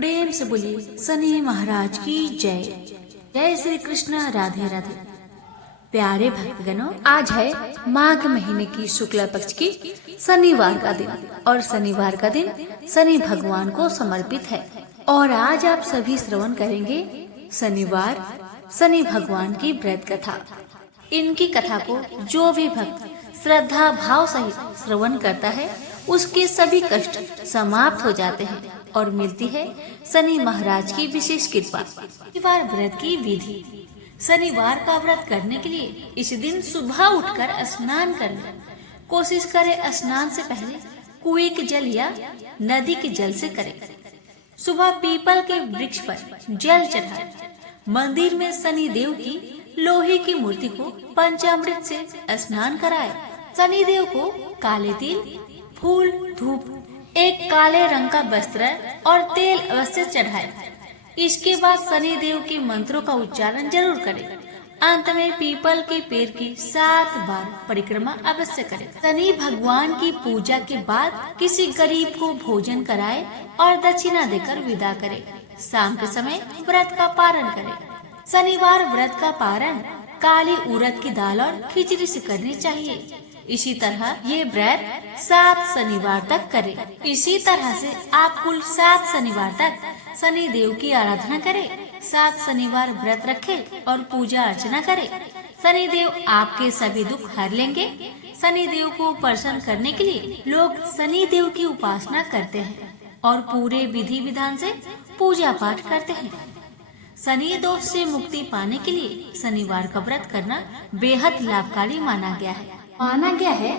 प्रेम से बोलिए शनि महाराज की जय। जय श्री कृष्ण, राधे राधे। प्यारे भक्तगणों, आज है माघ महीने की शुक्ला पक्ष की शनिवार का दिन और शनिवार का दिन शनि भगवान को समर्पित है। और आज आप सभी श्रवण करेंगे शनिवार शनि भगवान की व्रत कथा। इनकी कथा को जो भी भक्त श्रद्धा भाव सहित श्रवण करता है उसके सभी कष्ट समाप्त हो जाते हैं और मिलती है शनि महाराज की विशेष कृपा। शनिवार व्रत की विधि। शनिवार का व्रत करने के लिए इस दिन सुबह उठकर स्नान करना। कोशिश करें स्नान से पहले कुएं के जल या नदी के जल से करें। सुबह पीपल के वृक्ष पर जल चढ़ाएं। मंदिर में शनि देव की लोहे की मूर्ति को पंचामृत से स्नान कराएं। शनि देव को काले तिल, फूल, धूप, एक काले रंग का वस्त्र और तेल अवश्य चढ़ाएं। इसके बाद शनि देव के मंत्रों का उच्चारण जरूर करें। अंत में पीपल के पेड़ की 7 बार परिक्रमा अवश्य करें। शनि भगवान की पूजा के बाद किसी गरीब को भोजन कराएं और दक्षिणा देकर विदा करें। शाम के समय व्रत का पारण करें। शनिवार व्रत का पारण काली उड़द की दाल और खिचड़ी से करनी चाहिए। इसी तरह ये व्रत 7 शनिवार तक करें। इसी तरह से आप कुल 7 शनिवार तक शनि देव की आराधना करें। 7 शनिवार व्रत रखें और पूजा अर्चना करें। शनि देव आपके सभी दुख हर लेंगे। शनि देव को प्रसन्न करने के लिए लोग शनि देव की उपासना करते हैं और पूरे विधि विधान से पूजा पाठ करते हैं। शनि दोष से मुक्ति पाने के लिए शनिवार का व्रत करना बेहद लाभकारी माना गया है। माना गया है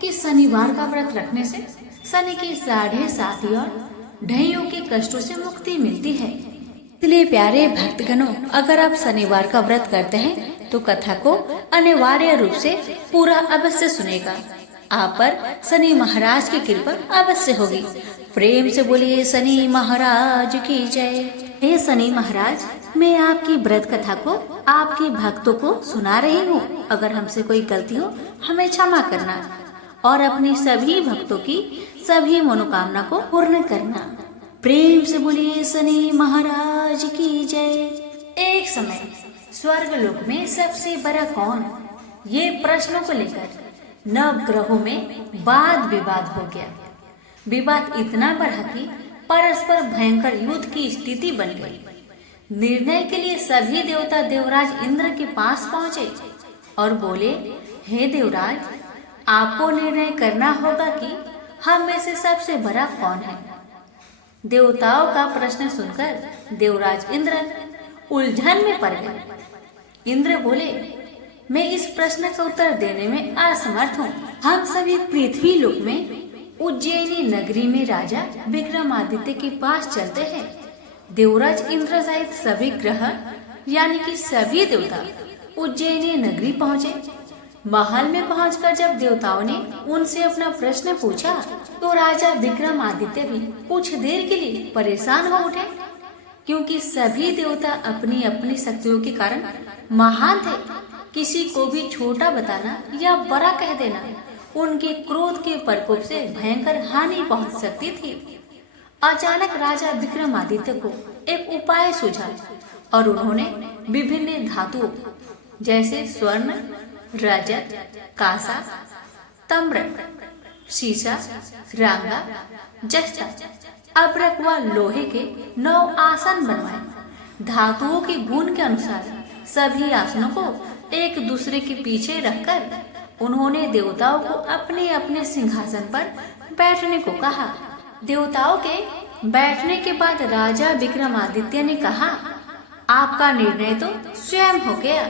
कि शनिवार का व्रत रखने से शनि के 7.5 और ढैयों के कष्टों से मुक्ति मिलती है। इसलिए प्यारे भक्तगणों, अगर आप शनिवार का व्रत करते हैं तो कथा को अनिवार्य रूप से पूरा अवश्य सुनेगा। आप पर शनि महाराज की कृपा अवश्य होगी। प्रेम से बोलिए शनि महाराज की जय। हे शनि महाराज, मैं आपकी व्रत कथा को आपके भक्तों को सुना रही हूँ। अगर हमसे कोई गलती हो हमें क्षमा करना और अपनी सभी भक्तों की सभी मनोकामना को पूर्ण करना। प्रेम से बोलिए शनि महाराज की जय। एक समय स्वर्ग लोक में सबसे बड़ा कौन, ये प्रश्नों को लेकर नवग्रहों में वाद विवाद हो गया। विवाद इतना बढ़ा कि परस्पर भयंकर युद्ध की स्थिति बन गई। निर्णय के लिए सभी देवता देवराज इंद्र के पास पहुँचे और बोले, हे देवराज, आपको निर्णय करना होगा कि हम में से सबसे बड़ा कौन है। देवताओं का प्रश्न सुनकर देवराज इंद्र उलझन में पड़ गए। इंद्र बोले, मैं इस प्रश्न का उत्तर देने में असमर्थ हूँ। हम सभी पृथ्वी लोक में उज्जैनी नगरी में राजा विक्रमादित्य के पास चलते हैं। देवराज इंद्र सहित सभी ग्रह यानी कि सभी देवता उज्जैनी नगरी पहुँचे। महल में पहुंचकर जब देवताओं ने उनसे अपना प्रश्न पूछा तो राजा विक्रमादित्य भी कुछ देर के लिए परेशान हो उठे, क्योंकि सभी देवता अपनी अपनी शक्तियों के कारण महान थे। किसी को भी छोटा बताना या बड़ा कह देना उनके क्रोध के प्रकोप से भयंकर हानि पहुंच सकती थी। अचानक राजा विक्रमादित्य को एक उपाय सूझा और उन्होंने विभिन्न धातुओं जैसे स्वर्ण, रजत, कांसा, ताम्र, शीशा, रांगा, जस्ता, अब्रक व लोहे के 9 आसन बनवाए। धातुओं के गुण के अनुसार सभी आसनों को एक दूसरे के पीछे रखकर उन्होंने देवताओं को अपने अपने सिंहासन पर बैठने को कहा। देवताओं के बैठने के बाद राजा विक्रमादित्य ने कहा, आपका निर्णय तो स्वयं हो गया।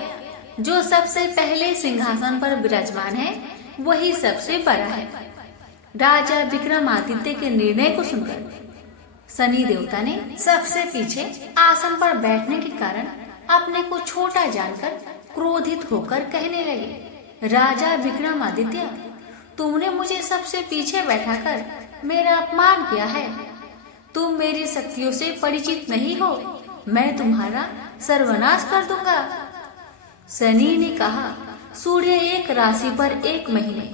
जो सबसे पहले सिंहासन पर विराजमान है वही सबसे बड़ा है। राजा विक्रमादित्य के निर्णय को सुनकर शनि देवता ने सबसे पीछे आसन पर बैठने के कारण अपने को छोटा जानकर क्रोधित होकर कहने लगे, राजा विक्रमादित्य, तुमने मुझे सबसे पीछे बैठाकर मेरा अपमान किया है। तुम मेरी शक्तियों से परिचित नहीं हो। मैं तुम्हारा सर्वनाश कर दूंगा। शनि ने कहा, सूर्य एक राशि पर 1 महीने,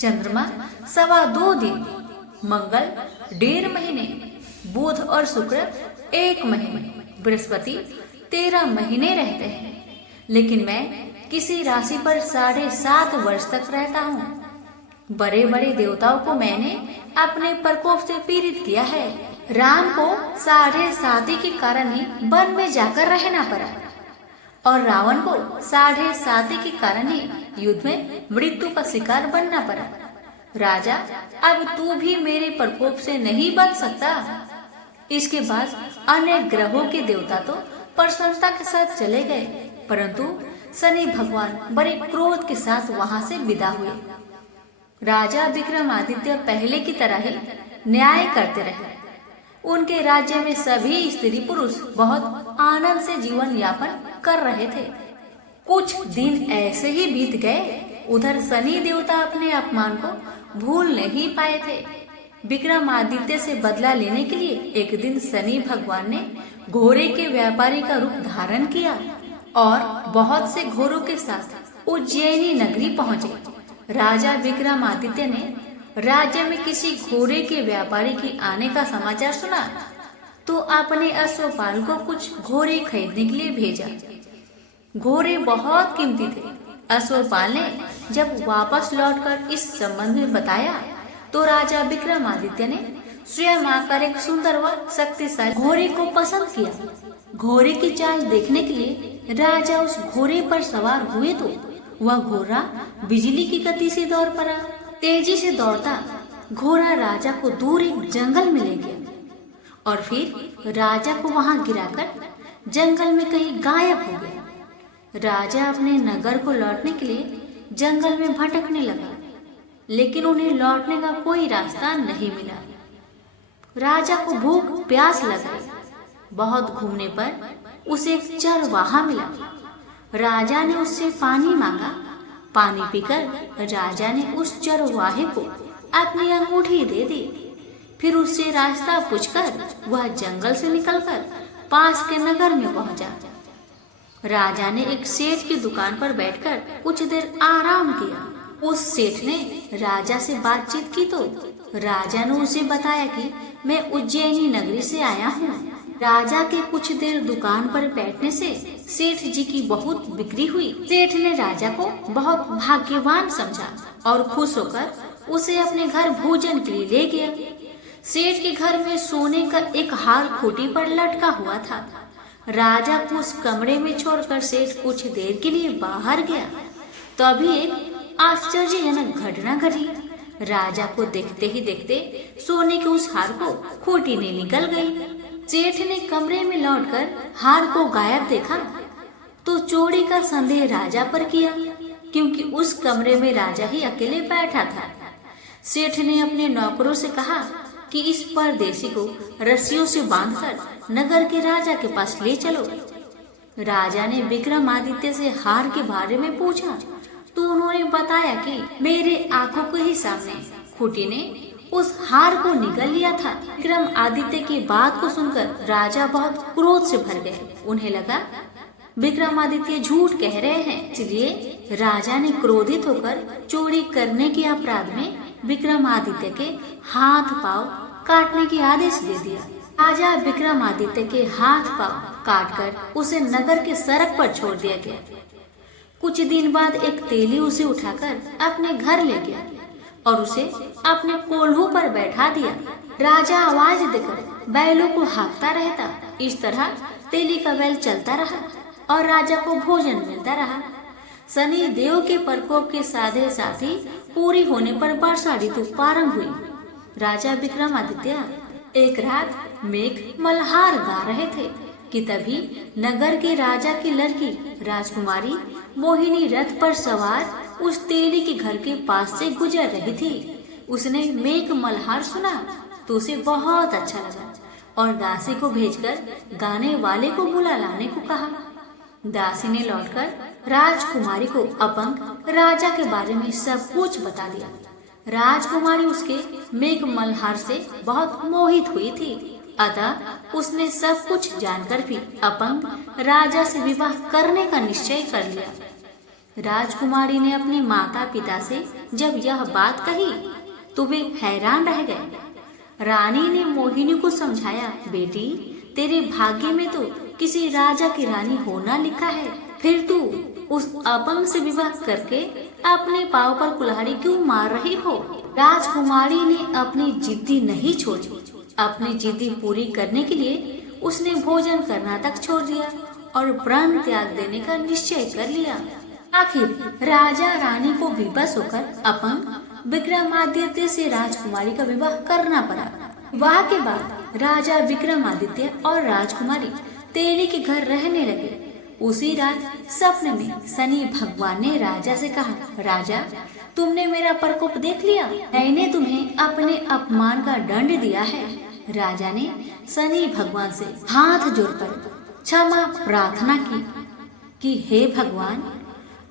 चंद्रमा 2.25 दिन, मंगल 1.5 महीने, बुध और शुक्र 1 महीने, बृहस्पति 13 महीने रहते हैं, लेकिन मैं किसी राशि पर 7.5 वर्ष तक रहता हूँ। बड़े बड़े देवताओं को मैंने अपने प्रकोप से पीड़ित किया है। राम को 7.5 के कारण ही वन में जाकर रहना पड़ा और रावण को 7.5 के कारण ही युद्ध में मृत्यु का शिकार बनना पड़ा। राजा, अब तू भी मेरे प्रकोप से नहीं बच सकता। इसके बाद अन्य ग्रहों के देवता तो प्रसन्नता के साथ चले गए, परंतु शनि भगवान बड़े क्रोध के साथ वहां से विदा हुए। राजा विक्रमादित्य पहले की तरह ही न्याय करते रहे। उनके राज्य में सभी स्त्री पुरुष बहुत आनंद से जीवन यापन कर रहे थे। कुछ दिन ऐसे ही बीत गए। उधर शनि देवता अपने अपमान को भूल नहीं पाए थे। विक्रमादित्य से बदला लेने के लिए एक दिन शनि भगवान ने घोड़े के व्यापारी का रूप धारण किया और बहुत से घोड़ों के साथ उज्जैनी नगरी पहुंचे। राजा विक्रमादित्य ने राज्य में किसी घोड़े के व्यापारी के आने का समाचार सुना तो अपने अश्वपाल को कुछ घोड़े खरीदने के लिए भेजा। घोड़े बहुत कीमती थे। अश्वपाल ने जब वापस लौटकर इस संबंध में बताया तो राजा विक्रमादित्य ने स्वयं आकर एक सुंदर व शक्तिशाली घोड़े को पसंद किया। घोड़े की चाल देखने के लिए राजा उस घोड़े पर सवार हुए तो वह घोड़ा बिजली की गति से दौड़ पड़ा। तेजी से दौड़ता घोड़ा राजा को दूर एक जंगल में ले गया और फिर राजा को वहां गिराकर जंगल में कहीं गायब हो गया। राजा अपने नगर को लौटने के लिए जंगल में भटकने लगा, लेकिन उन्हें लौटने का कोई रास्ता नहीं मिला। राजा को भूख प्यास लग गई। बहुत घूमने पर उसे एक चरवाहा मिला। राजा ने उससे पानी मांगा। पानी पीकर राजा ने उस चरवाहे को अपनी अंगूठी दे दी। फिर उससे रास्ता पूछकर वह जंगल से निकलकर पास के नगर में पहुंचा। राजा ने एक सेठ की दुकान पर बैठकर कुछ देर आराम किया। उस सेठ ने राजा से बातचीत की तो राजा ने उसे बताया कि मैं उज्जैनी नगरी से आया हूँ। राजा के कुछ देर दुकान पर बैठने से सेठ जी की बहुत बिक्री हुई। सेठ ने राजा को बहुत भाग्यवान समझा और खुश होकर उसे अपने घर भोजन के लिए ले गया। सेठ के घर में सोने का एक हार खूंटी पर लटका हुआ था। राजा को उस कमरे में छोड़कर सेठ कुछ देर के लिए बाहर गया। तभी एक आश्चर्यजनक घटना घटी। राजा को देखते ही देखते सोने के उस हार को खूंटी ने निकल गई। सेठ ने कमरे में लौटकर हार को गायब देखा तो चोरी का संदेह राजा पर किया, क्योंकि उस कमरे में राजा ही अकेले बैठा था। सेठ ने अपने नौकरों से कहा कि इस परदेसी को रस्सियों से बांधकर नगर के राजा के पास ले चलो। राजा ने विक्रमादित्य से हार के बारे में पूछा तो उन्होंने बताया कि मेरे आंखों के ही सामने खूंटी ने उस हार को निगल लिया था। विक्रमादित्य की बात को सुनकर राजा बहुत क्रोध से भर गए। उन्हें लगा विक्रमादित्य झूठ कह रहे हैं, इसलिए राजा ने क्रोधित होकर चोरी करने के अपराध में विक्रमादित्य के हाथ पांव काटने की आदेश दे दिया। राजा विक्रमादित्य के हाथ पांव काटकर उसे नगर के सड़क पर छोड़ दिया गया। कुछ दिन बाद एक तेली उसे उठाकर अपने घर ले गया और उसे अपने कोल्हू पर बैठा दिया। राजा आवाज देकर बैलों को हाँकता रहता। इस तरह तेली का बैल चलता रहा और राजा को भोजन मिलता रहा। शनि देव के प्रकोप के साधे साथी पूरी होने पर वर्षा ऋतु प्रारंभ हुई। राजा विक्रमादित्य एक रात मेघ मल्हार गा रहे थे कि तभी नगर के राजा की लड़की राजकुमारी मोहिनी रथ पर सवार उस तेली के घर के पास से गुजर रही थी। उसने मेघ मल्हार सुना तो उसे बहुत अच्छा लगा और दासी को भेजकर गाने वाले को बुला लाने को कहा। दासी ने लौटकर राजकुमारी को अपंग राजा के बारे में सब कुछ बता दिया। राजकुमारी उसके मेघ मल्हार से बहुत मोहित हुई थी, अतः उसने सब कुछ जानकर भी अपंग राजा से विवाह करने का निश्चय कर लिया। राजकुमारी ने अपने माता पिता से जब यह बात कही तो वे हैरान रह गए। रानी ने मोहिनी को समझाया, बेटी तेरे भाग्य में तो किसी राजा की रानी होना लिखा है, फिर तू उस अपंग से विवाह करके अपने पाँव पर कुल्हाड़ी क्यों मार रही हो? राजकुमारी ने अपनी जिद्दी नहीं छोड़ी। अपनी जिद्दी पूरी करने के लिए उसने भोजन करना तक छोड़ दिया और प्राण त्याग देने का निश्चय कर लिया। आखिर राजा रानी को विवश होकर अपंग विक्रमादित्य से राजकुमारी का विवाह करना पड़ा। विवाह के बाद राजा विक्रमादित्य और राजकुमारी तेली के घर रहने लगे। उसी रात सपने में शनि भगवान ने राजा से कहा, राजा तुमने मेरा प्रकोप देख लिया, मैंने तुम्हें अपने अपमान का दंड दिया है। राजा ने शनि भगवान से हाथ जोड़कर क्षमा प्रार्थना की कि हे भगवान,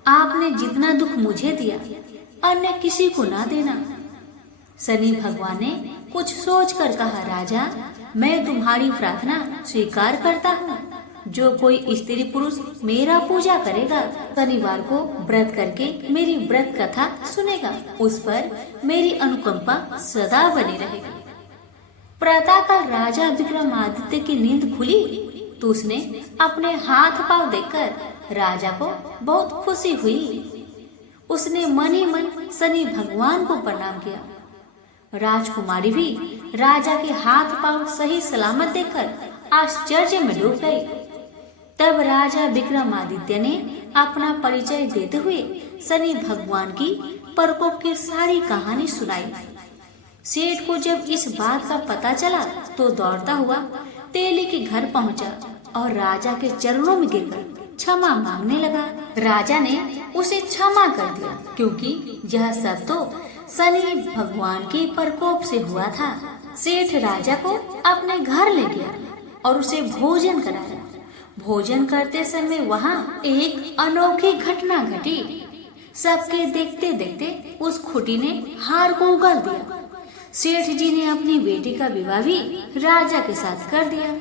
आपने जितना दुख मुझे दिया अन्य किसी को ना देना। शनि भगवान ने कुछ सोचकर कहा, राजा मैं तुम्हारी प्रार्थना स्वीकार करता हूँ। जो कोई स्त्री पुरुष मेरा पूजा करेगा, शनिवार को व्रत करके मेरी व्रत कथा सुनेगा, उस पर मेरी अनुकंपा सदा बनी रहेगी। प्रातःकाल राजा विक्रमादित्य की नींद खुली तो उसने अपने हाथ पांव देखकर राजा को बहुत खुशी हुई। उसने मन ही मन शनि भगवान को प्रणाम किया। राजकुमारी भी राजा के हाथ पांव सही सलामत देखकर आश्चर्य में डूब गई। तब राजा विक्रमादित्य ने अपना परिचय देते हुए शनि भगवान की प्रकोप की सारी कहानी सुनाई। सेठ को जब इस बात का पता चला तो दौड़ता हुआ तेली के घर पहुंचा और राजा के चरणों में गिरकर क्षमा मांगने लगा। राजा ने उसे क्षमा कर दिया क्योंकि यह सब तो शनि भगवान के प्रकोप से हुआ था। सेठ राजा को अपने घर ले गया और उसे भोजन कराया। भोजन करते समय वहाँ एक अनोखी घटना घटी। सबके देखते देखते उस खुटी ने हार को उगल दिया। सेठ जी ने अपनी बेटी का विवाह भी राजा के साथ कर दिया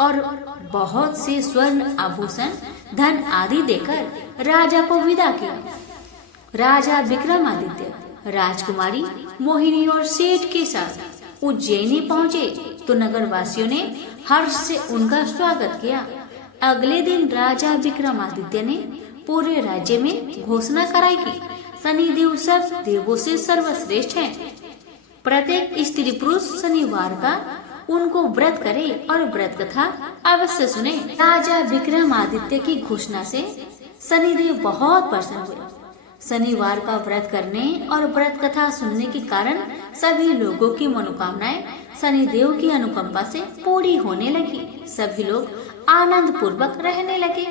और बहुत से स्वर्ण आभूषण धन आदि देकर राजा को विदा किया। राजा विक्रमादित्य राजकुमारी मोहिनी और सेठ के साथ उज्जैनी पहुँचे तो नगर वासियों ने हर्ष से उनका स्वागत किया। अगले दिन राजा विक्रमादित्य ने पूरे राज्य में घोषणा कराई कि शनि देव सब देवों से सर्वश्रेष्ठ हैं। प्रत्येक स्त्री पुरुष शनिवार का उनको व्रत करे और व्रत कथा अवश्य सुने। राजा विक्रमादित्य की घोषणा से शनिदेव बहुत प्रसन्न हुए। शनिवार का व्रत करने और व्रत कथा सुनने के कारण सभी लोगों की मनोकामनाएं शनिदेव की अनुकंपा से पूरी होने लगी। सभी लोग आनंद पूर्वक रहने लगे।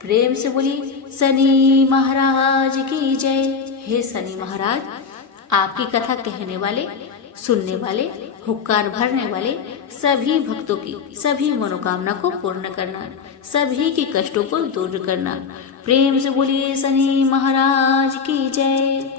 प्रेम से बोली शनि महाराज की जय। हे शनि महाराज, आपकी कथा कहने वाले, सुनने वाले, हुक्कार भरने वाले सभी भक्तों की सभी मनोकामना को पूर्ण करना, सभी की कष्टों को दूर करना। प्रेम से बोलिए शनि महाराज की जय।